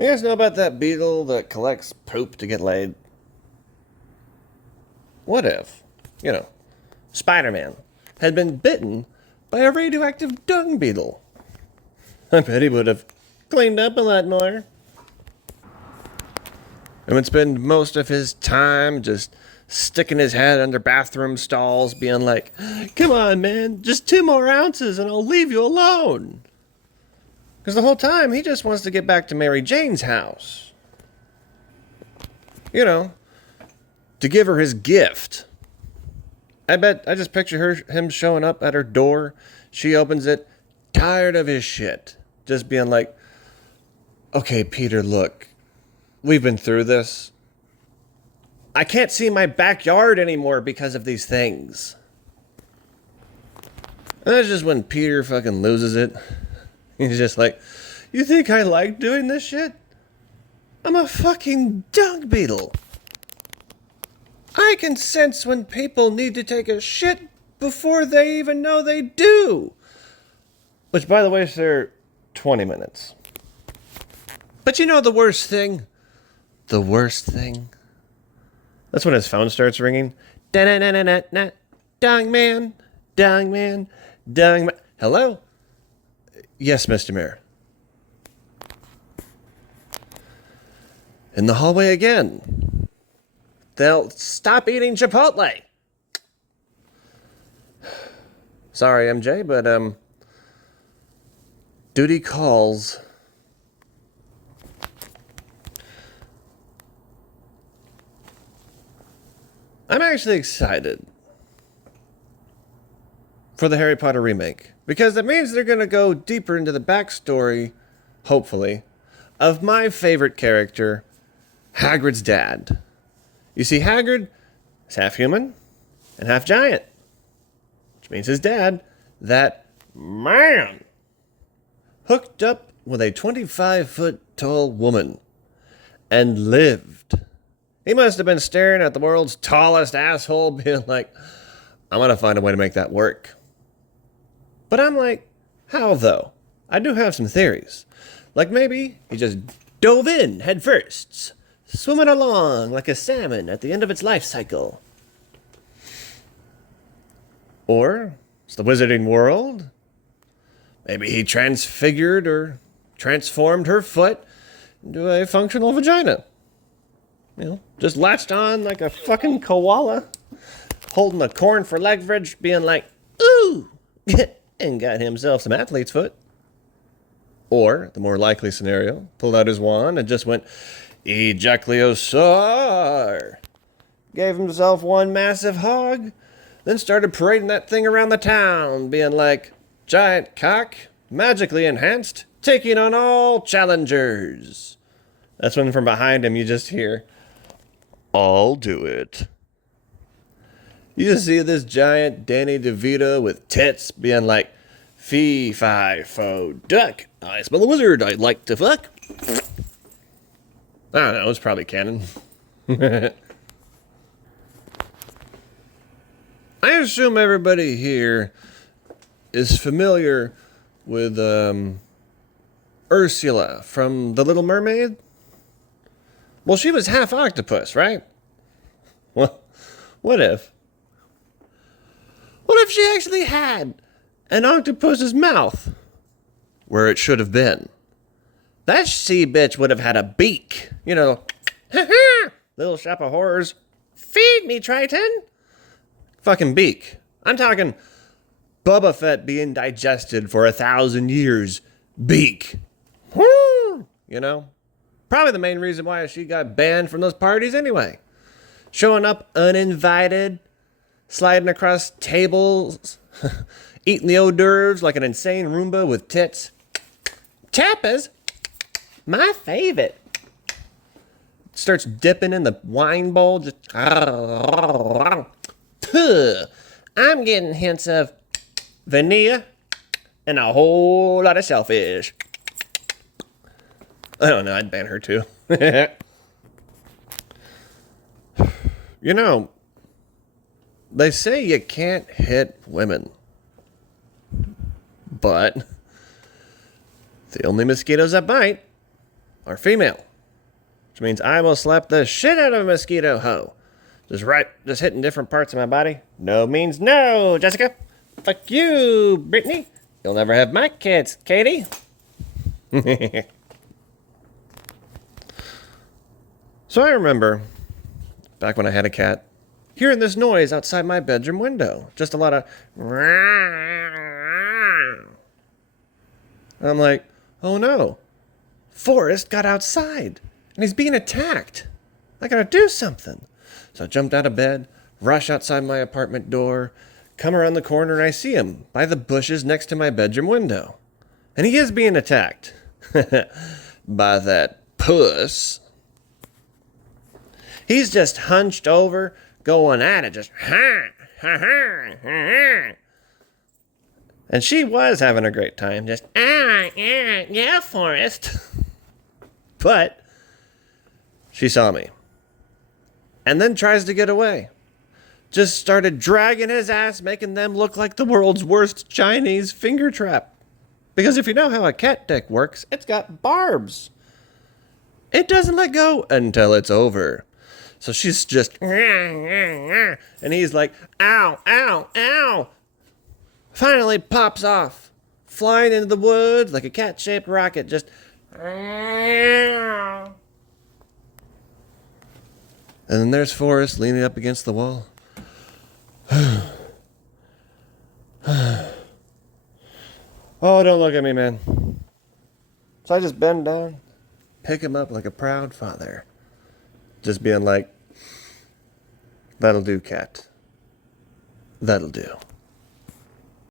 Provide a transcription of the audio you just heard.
You guys know about that beetle that collects poop to get laid? What if, you know, Spider-Man had been bitten by a radioactive dung beetle? I bet he would have cleaned up a lot more. And would spend most of his time just sticking his head under bathroom stalls, being like, "Come on, man, just 2 more ounces and I'll leave you alone." Because the whole time he just wants to get back to Mary Jane's house. You know, to give her his gift. I bet I just picture him showing up at her door. She opens it, tired of his shit. Just being like, "Okay, Peter, look, we've been through this. I can't see my backyard anymore because of these things." And that's just when Peter fucking loses it. He's just like, "You think I like doing this shit? I'm a fucking dung beetle. I can sense when people need to take a shit before they even know they do." Which, by the way, sir, 20 minutes. But you know the worst thing? The worst thing? That's when his phone starts ringing. Da-na-na-na-na-na. Dung man. Dung man. Dung man. Hello? Yes, Mr. Mayor. In the hallway again. They'll stop eating Chipotle. Sorry, MJ, but, duty calls. I'm actually excited for the Harry Potter remake, because it means they're going to go deeper into the backstory, hopefully, of my favorite character, Hagrid's dad. You see, Hagrid is half human and half giant, which means his dad, that man, hooked up with a 25-foot-tall woman and lived. He must have been staring at the world's tallest asshole, being like, "I'm going to find a way to make that work." But I'm like, how though? I do have some theories. Like maybe he just dove in head first, swimming along like a salmon at the end of its life cycle. Or it's the wizarding world. Maybe he transfigured or transformed her foot into a functional vagina. You know, just latched on like a fucking koala, holding the corn for leverage, being like, "Ooh," and got himself some athlete's foot. Or, the more likely scenario, pulled out his wand and just went, "Ejaculosaur," gave himself one massive hog, then started parading that thing around the town, being like, "Giant cock, magically enhanced, taking on all challengers." That's when from behind him you just hear, "I'll do it." You just see this giant Danny DeVito with tits being like, "Fee, fi, fo, duck. I smell a wizard I'd like to fuck." I don't know, it's probably canon. I assume everybody here is familiar with Ursula from The Little Mermaid. Well, she was half octopus, right? Well, what if? What if she actually had an octopus's mouth where it should have been? That sea bitch would have had a beak. You know, Little Shop of Horrors. Feed me, Triton. Fucking beak. I'm talking Boba Fett being digested for 1,000 years. Beak. You know? Probably the main reason why she got banned from those parties anyway. Showing up uninvited, sliding across tables, eating the hors d'oeuvres like an insane Roomba with tits. Tapas, my favorite. Starts dipping in the wine bowl. Just, I'm getting hints of vanilla and a whole lot of shellfish. I don't know, I'd ban her too. You know, they say you can't hit women. But the only mosquitoes that bite or female. Which means I will slap the shit out of a mosquito hoe. Just hitting different parts of my body. No means no, Jessica. Fuck you, Brittany. You'll never have my kids, Katie. So I remember, back when I had a cat, hearing this noise outside my bedroom window. Just a lot of... I'm like, oh no. Forrest got outside, and he's being attacked. I gotta do something. So I jumped out of bed, rush outside my apartment door, come around the corner, and I see him by the bushes next to my bedroom window. And he is being attacked by that puss. He's just hunched over, going at it, just ha, ha, ha, ha. And she was having a great time, just, yeah, Forrest. But she saw me. And then tries to get away. Just started dragging his ass, making them look like the world's worst Chinese finger trap. Because if you know how a cat dick works, it's got barbs. It doesn't let go until it's over. So she's just, and he's like, ow, ow, ow. Finally pops off, flying into the woods like a cat-shaped rocket, just, and then there's Forrest leaning up against the wall. Oh, don't look at me, man. So I just bend down, pick him up like a proud father. Just being like, that'll do, cat. That'll do.